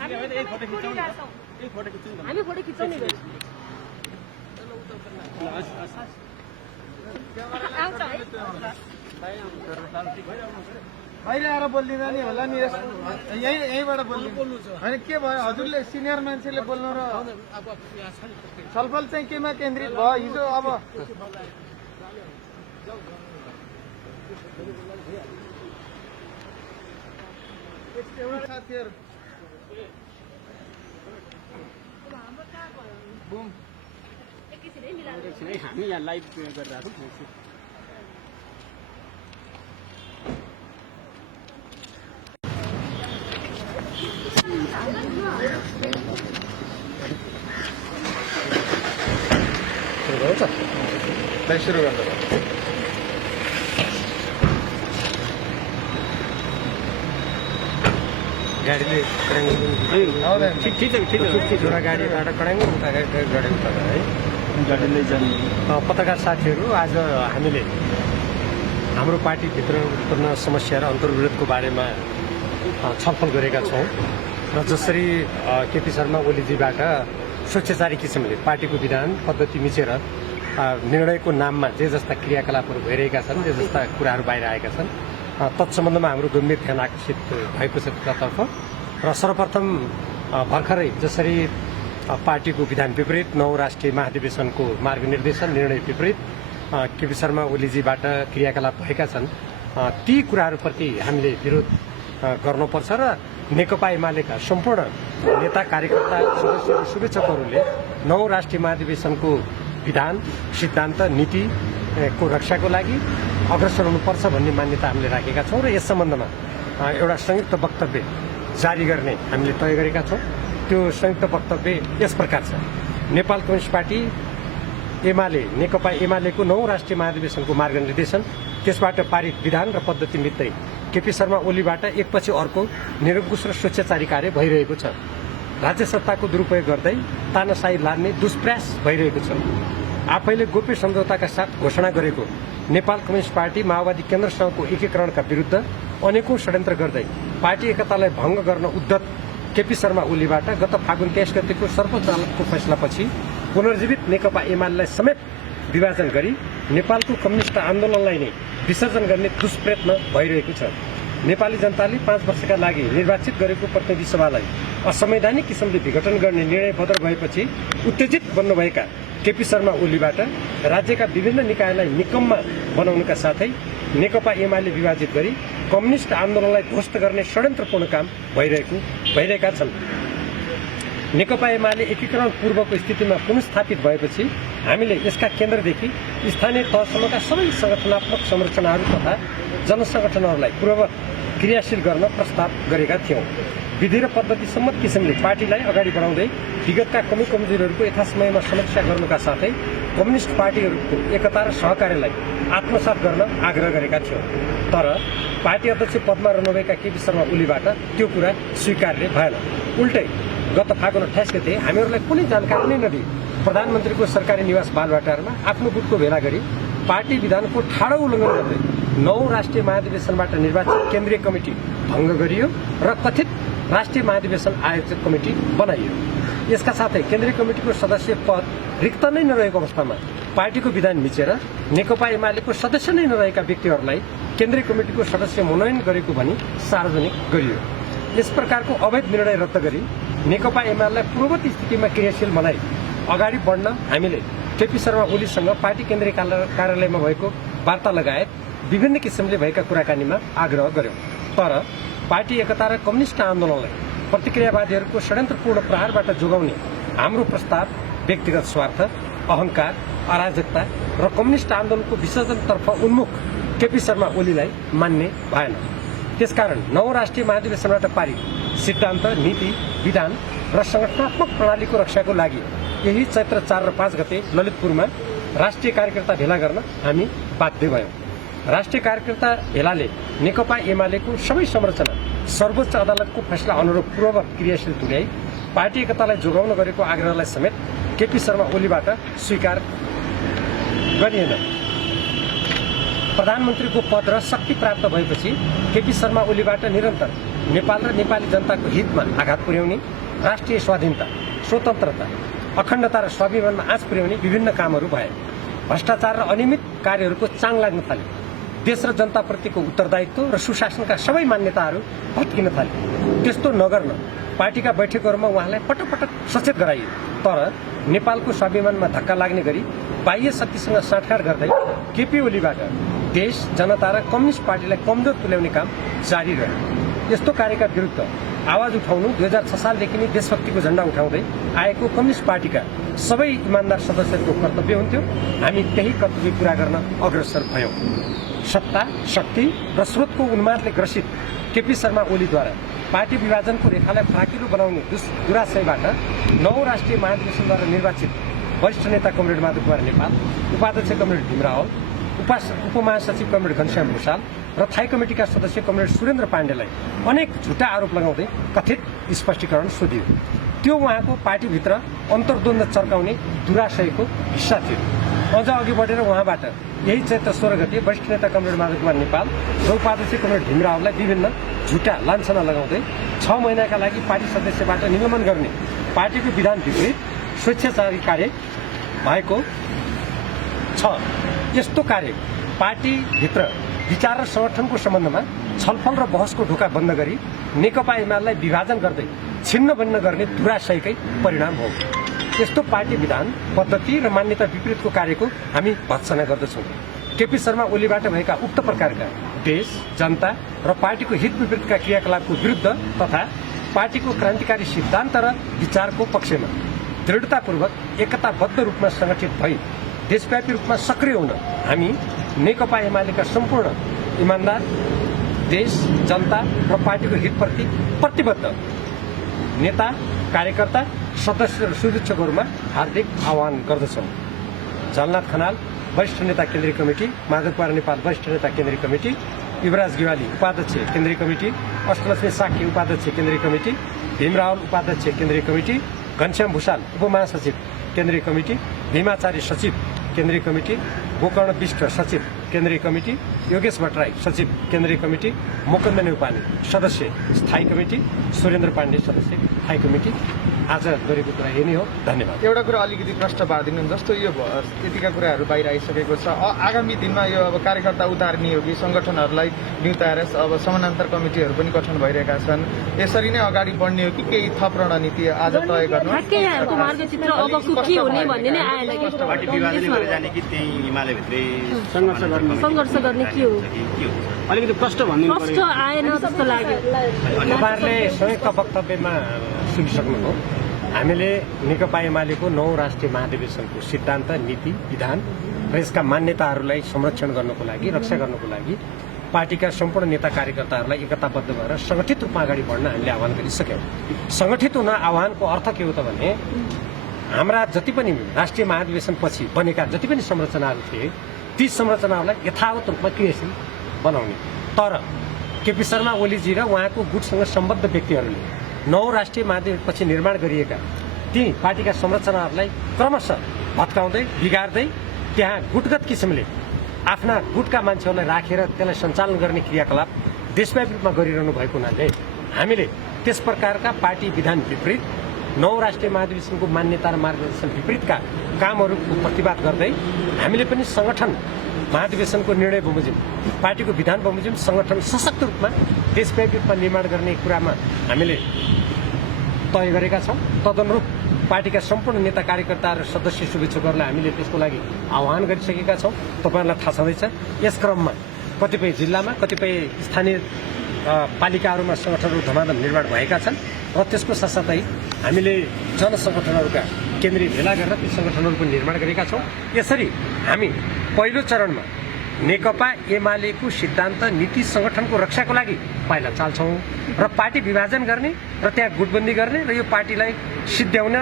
हामी फोटो खिचाउने अहिले आएर बोलिदिँदा नि होला नि यहीँबाट बोल्नु होइन के भयो हजुरले सिनियर मान्छेले बोल्नु र छलफल चाहिँ केमा केन्द्रित भयो हिजो अब साथीहरू हामी यहाँ लाइभ गरिरहेको छौँ। सुरु गर्नु गाडीले ठिक छ जोडा गाडीबाट कडाङ उता गाडी उता है गाडीले जाने पत्रकार साथीहरू आज हामीले हाम्रो पार्टीभित्र उत्पन्न समस्या र अन्तर्विरोधको बारेमा छलफल गरेका छौँ र जसरी केपी शर्मा ओलीजीबाट स्वेच्छाचारी किसिमले पार्टीको विधान पद्धति मिचेर निर्णयको नाममा जे जस्ता क्रियाकलापहरू भइरहेका छन् जे जस्ता कुराहरू बाहिर आएका छन् तत्सम्बन्धमा हाम्रो गम्भीर ध्यान आकर्षित भएको छ तर्फ र सर्वप्रथम भर्खरै जसरी पार्टीको विधान विपरीत 9 राष्ट्रिय महाधिवेशनको मार्गनिर्देशन निर्णय विपरीत केपी शर्मा ओलीजीबाट क्रियाकलाप भएका छन् ती कुराहरूप्रति हामीले विरोध गर्नुपर्छ र नेकपा एमालेका सम्पूर्ण नेता कार्यकर्ता सदस्यहरू शुभेच्छकहरूले 9 राष्ट्रिय महाधिवेशनको विधान सिद्धान्त नीतिको रक्षाको लागि अग्रसर हुनुपर्छ भन्ने मान्यता हामीले राखेका छौँ र यस सम्बन्धमा एउटा संयुक्त वक्तव्य जारी गर्ने हामीले तय गरेका छौँ। त्यो संयुक्त वक्तव्य यस प्रकार छ। नेपाल कम्युनिस्ट पार्टी एमाले नेकपा एमालेको 9 राष्ट्रिय महाधिवेशनको मार्गनिर्देशन त्यसबाट पारित विधान र पद्धति मित्रै केपी शर्मा ओलीबाट एकपछि अर्को निरङ्कुश र स्वेच्छाचारी कार्य भइरहेको छ। राज्य सत्ताको दुरुपयोग गर्दै तानाशाही लाद्ने दुष्प्रयास भइरहेको छ। आफैले गोप्य सम्झौताका साथ घोषणा गरेको नेपाल कम्युनिस्ट पार्टी माओवादी केन्द्रसँगको एकीकरणका विरुद्ध अनेकौं षड्यन्त्र गर्दै पार्टी एकतालाई भङ्ग गर्न उद्धत केपी शर्मा ओलीबाट गत फागुन 23 गतेको सर्वोच्च अदालतको फैसलापछि पुनर्जीवित नेकपा एमालेलाई समेत विभाजन गरी नेपालको कम्युनिस्ट आन्दोलनलाई नै विसर्जन गर्ने दुष्प्रयत्न भइरहेको छ। नेपाली जनताले 5 वर्षका लागि निर्वाचित गरेको प्रतिनिधि सभालाई असंवैधानिक किसिमले विघटन गर्ने निर्णय बदर भएपछि उत्तेजित बन्नुभएका केपी शर्मा ओलीबाट राज्यका विभिन्न निकायलाई निकम्मा बनाउनका साथै नेकपा एमाले विभाजित गरी कम्युनिस्ट आन्दोलनलाई ध्वस्त गर्ने षड्यन्त्रपूर्ण काम भइरहेका छन्। नेकपा एमाले एकीकरण पूर्वको स्थितिमा पुनस्थापित भएपछि हामीले यसका केन्द्रदेखि स्थानीय तहसम्मका सबै संगठनात्मक संरचनाहरू तथा जनसंगठनहरूलाई पूर्ववत क्रियाशील गर्न प्रस्ताव गरेका थियौँ। विधि र पद्धति सम्मत किसिमले पार्टीलाई अगाडि बढाउँदै विगतका कमी कमजोरीहरूको यथासमयमा समीक्षा गर्नुका साथै कम्युनिस्ट पार्टीहरूको एकता र सहकार्यलाई आत्मसात गर्न आग्रह गरेका थियौँ। तर पार्टी अध्यक्ष पदमा रहनुभएका केपी शर्मा ओलीबाट त्यो कुरा स्वीकार्य भएन। उल्टै गत फागुन 28 गते हामीहरूलाई कुनै जानकारी नै नदिई प्रधानमन्त्रीको सरकारी निवास बालवाटारमा आफ्नो गुटको भेला गरी पार्टी विधानको ठाडो उल्लङ्घन गर्दै 9 राष्ट्रिय महाधिवेशनबाट निर्वाचित केन्द्रीय कमिटी भङ्ग गरियो र कथित राष्ट्रिय महाधिवेशन आयोजक कमिटी बनाइयो। यसका साथै केन्द्रीय कमिटीको सदस्य पद रिक्त नै नरहेको अवस्थामा पार्टीको विधान मिचेर नेकपा एमालेको सदस्य नै नरहेका व्यक्तिहरूलाई केन्द्रीय कमिटीको सदस्य मनोनयन गरेको भनी सार्वजनिक गरियो। यस प्रकारको अवैध निर्णय रद्द गरी नेकपा एमालेलाई पूर्ववत स्थितिमा क्रियाशील बनाई अगाडि बढ्न हामीले केपी शर्मा ओलीसँग पार्टी केन्द्रीय कार्यालयमा भएको वार्ता लगायत विभिन्न किसिमले भएका कुराकानीमा आग्रह गर्यौं। तर पार्टी एकता र कम्युनिस्ट आन्दोलनलाई प्रतिक्रियावादीहरूको षड्यन्त्रपूर्ण प्रहारबाट जोगाउने हाम्रो प्रस्ताव व्यक्तिगत स्वार्थ, अहंकार, अराजकता र कम्युनिस्ट आन्दोलनको विसर्जनतर्फ उन्मुख केपी शर्मा ओलीलाई मान्ने भएन। त्यसकारण 9 राष्ट्रिय महाधिवेशनबाट पारित सिद्धान्त, नीति, विधान र संगठनात्मक प्रणालीको रक्षाको लागि यही चैत्र 4 र 5 गते ललितपुरमा राष्ट्रिय कार्यकर्ता भेला गर्न हामी बाध्य भयौं। राष्ट्रिय कार्यकर्ता भेलाले नेकपा एमालेको सबै संरचना सर्वोच्च अदालतको फैसला अनुरूप पूर्ववत क्रियाशील तुल्याई पार्टी एकतालाई जोगाउन गरेको आग्रहलाई समेत केपी शर्मा ओलीबाट स्वीकार गरिएन। प्रधानमन्त्रीको पद र शक्ति प्राप्त भएपछि केपी शर्मा ओलीबाट निरन्तर नेपाल र नेपाली जनताको हितमा आघात पुर्याउने, राष्ट्रिय स्वाधीनता, स्वतन्त्रता, अखण्डता र स्वाभिमानमा आँच पुर्याउने विभिन्न कामहरू भए। भ्रष्टाचार र अनियमित कार्यहरूको चाङ लाग्न थाल्यो। देश र जनताप्रतिको उत्तरदायित्व र सुशासनका सबै मान्यताहरू भत्किन थाले। त्यस्तो नगर्न पार्टीका बैठकहरूमा उहाँलाई पटक पटक सचेत गराइयो, तर नेपालको स्वाभिमानमा धक्का लाग्ने गरी बाह्य शक्तिसँग साँठगाँठ गर्दै केपी ओलीबाट देश, जनता र कम्युनिस्ट पार्टीलाई कमजोर तुल्याउने काम जारी रह्यो। यस्तो कार्यका विरुद्ध आवाज उठाउनु 2006 सालदेखि नै देशभक्तिको झण्डा उठाउँदै आएको कम्युनिस्ट पार्टीका सबै इमान्दार सदस्यहरूको कर्तव्य हुन्थ्यो। हामी त्यही कर्तव्य पूरा गर्न अग्रसर भयौँ। सत्ता, शक्ति र स्रोतको उन्मादले ग्रसित केपी शर्मा ओलीद्वारा पार्टी विभाजनको रेखालाई फ्राकिलो बनाउने दुराशयबाट 9 राष्ट्रिय महाधिवेशनद्वारा निर्वाचित वरिष्ठ नेता कमरेड माधव कुमार नेपाल, उपाध्यक्ष कमरेड भीम रावल, उपमहासचिव कमरेड घनश्याम भूषाल र थाई कमिटीका सदस्य कमरेड सुरेन्द्र पाण्डेलाई अनेक झुटा आरोप लगाउँदै कथित स्पष्टीकरण सोधियो। त्यो उहाँको पार्टीभित्र अन्तर्द्वन्द्व चर्काउने दुराशयको हिस्सा थियो। अझ अघि बढेर उहाँबाट यही चैत्र 16 गते वरिष्ठ नेता कमरेड माधव कुमार नेपाल र उपाध्यक्ष कमरेड भीम रावललाई विभिन्न झुटा लान्छना लगाउँदै 6 महिनाका लागि पार्टी सदस्यबाट निलम्बन गर्ने पार्टीको विधान विपरीत स्वेच्छाचारी कार्य भएको छ। यस्तो कार्य पार्टीभित्र विचार र संगठनको सम्बन्धमा छलफल र बहसको ढोका बन्द गरी नेकपा एमालेलाई विभाजन गर्दै छिन्न भिन्न गर्ने दुराशयकै परिणाम हो। यस्तो पार्टी विधान, पद्धति र मान्यता विपरीतको कार्यको हामी भत्सना गर्दछौँ। केपी शर्मा ओलीबाट भएका उक्त प्रकारका देश, जनता र पार्टीको हित विपरीतका क्रियाकलापको विरुद्ध तथा पार्टीको क्रान्तिकारी सिद्धान्त र विचारको पक्षमा दृढतापूर्वक एकताबद्ध रूपमा संगठित भई देशव्यापी रूपमा सक्रिय हुन हामी नेकपा एमालेका सम्पूर्ण इमान्दार, देश, जनता र पार्टीको हितप्रति प्रतिबद्ध नेता, कार्यकर्ता, सदस्य र शुभेच्छुकहरूमा हार्दिक आह्वान गर्दछौँ। झलनाथ खनाल, वरिष्ठ नेता केन्द्रीय कमिटी, माधव कुमार नेपाल, वरिष्ठ नेता केन्द्रीय कमिटी, युवराज गिवाली, उपाध्यक्ष केन्द्रीय कमिटी, अष्टलक्ष्मी साक्य, उपाध्यक्ष केन्द्रीय कमिटी, भीम रावल, उपाध्यक्ष केन्द्रीय कमिटी, घनश्याम भूषाल, उपमहासचिव केन्द्रीय कमिटी, भीमाचार्य, सचिव केन्द्रीय कमिटी, गोकर्ण विष्ट, सचिव केन्द्रीय कमिटी, योगेश भट्टराई, सचिव केन्द्रीय कमिटी, मुकुन्द नेउपाने, सदस्य स्थायी कमिटी, सुरेन्द्र पाण्डे, सदस्य स्थायी कमिटी। आज गरेको कुरा यही नै हो। धन्यवाद। एउटा कुरा अलिकति प्रश्न पारिदिनु, जस्तो यो त्यतिका कुराहरू बाहिर आइसकेको छ, आगामी दिनमा यो अब कार्यकर्ता उतार्ने हो कि सङ्गठनहरूलाई निउताएर अब समानान्तर कमिटीहरू पनि गठन भइरहेका छन्, यसरी नै अगाडि बढ्ने हो कि केही थप रणनीति आज तय गर्नु? ठ्याक्कै यहाँको मार्गचित्र अबको के हुने भन्ने नै आएला कि पार्टी विभाजन गरेर जाने कि त्यही हिमालयभित्रै सङ्घर्ष गर्ने के हो? अलिकति प्रश्न भनिदिनु प्रश्न आएन जस्तो लाग्यो। तपाईँहरूले संयुक्त वक्तव्यमा सुनिसक्नुभयो। हामीले नेकपा एमालेको 9 राष्ट्रिय महाधिवेशनको सिद्धान्त, नीति, विधान र यसका मान्यताहरूलाई संरक्षण गर्नको लागि, रक्षा गर्नको लागि पार्टीका सम्पूर्ण नेता कार्यकर्ताहरूलाई एकताबद्ध भएर सङ्गठित रूपमा अगाडि बढ्न हामीले आह्वान गरिसक्यौँ। सङ्गठित हुन आह्वानको अर्थ के हो त भने हाम्रा जति पनि राष्ट्रिय महाधिवेशनपछि बनेका जति पनि संरचनाहरू थिए ती संरचनाहरूलाई यथावत रूपमा क्रियाशील बनाउने। तर केपी शर्मा ओलीजी र उहाँको गुटसँग सम्बद्ध व्यक्तिहरूले 9 राष्ट्रिय महाधिवेशनपछि निर्माण गरिएका ती पार्टीका संरचनाहरूलाई क्रमशः भत्काउँदै, बिगार्दै त्यहाँ गुटगत किसिमले आफ्ना गुटका मान्छेहरूलाई राखेर त्यसलाई सञ्चालन गर्ने क्रियाकलाप देशव्यापी रूपमा गरिरहनु भएको हुनाले हामीले त्यस प्रकारका पार्टी विधान विपरीत 9 राष्ट्रिय महाधिवेशनको मान्यता र मार्गदर्शन विपरीतका कामहरूको प्रतिवाद गर्दै हामीले पनि सङ्गठन महाधिवेशनको निर्णय बमोजिम, पार्टीको विधान बमोजिम सङ्गठन सशक्त रूपमा देशव्यापी रूपमा निर्माण गर्ने कुरामा हामीले तय गरेका छौँ। तदनुरूप पार्टीका सम्पूर्ण नेता कार्यकर्ता र सदस्य शुभेच्छुकहरूलाई हामीले त्यसको लागि आह्वान गरिसकेका छौँ। तपाईँहरूलाई थाहा छँदैछ यस क्रममा कतिपय जिल्लामा, कतिपय स्थानीय पालिकाहरूमा सङ्गठनहरू धमाधम निर्माण भएका छन् र त्यसको साथसाथै हामीले जनसङ्गठनहरूका केन्द्रीय भेला गरेर ती सङ्गठनहरू पनि निर्माण गरेका छौँ। यसरी हामी पहिलो चरणमा नेकपा एमालेको सिद्धान्त, नीति, सङ्गठनको रक्षाको लागि पाइला चाल्छौँ र पार्टी विभाजन गर्ने र त्यहाँ गुटबन्दी गर्ने र यो पार्टीलाई सिद्ध्याउन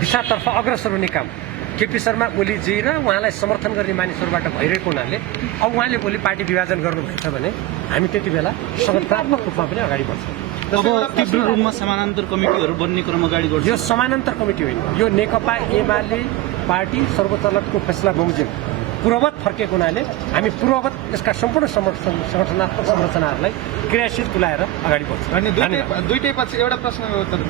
दिशातर्फ अग्रसर हुने काम केपी शर्मा ओलीजी र उहाँलाई समर्थन गर्ने मानिसहरूबाट भइरहेको हुनाले अब उहाँले भोलि पार्टी विभाजन गर्नुभएछ भने हामी त्यति बेला सकारात्मक रूपमा पनि अगाडि बढ्छौँ। अब तीव्र रूपमा समानान्तर कमिटीहरू बन्ने क्रम अगाडि गर्छ। यो समानान्तर कमिटी होइन, यो नेकपा एमाले पार्टी सर्वोच्च अदालतको फैसला बमोजिम पूर्ववत फर्केको हुनाले हामी पूर्ववत यसका सम्पूर्ण सङ्गठनात्मक संरचनाहरूलाई क्रियाशील तुल्याएर अगाडि बढ्छौँ। दुईटै पछि एउटा प्रश्नको उत्तर